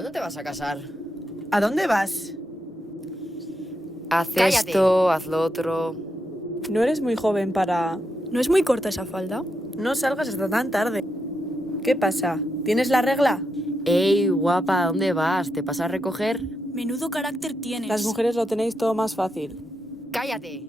¿Cuándo te vas a casar? ¿A dónde vas? Haz Cállate. esto, haz lo otro. No eres muy joven para... ¿No es muy corta esa falda? No salgas hasta tan tarde. ¿Qué pasa? ¿Tienes la regla? Ey, guapa, ¿a dónde vas? ¿Te vas a recoger? Menudo carácter tienes. Las mujeres lo tenéis todo más fácil. Cállate.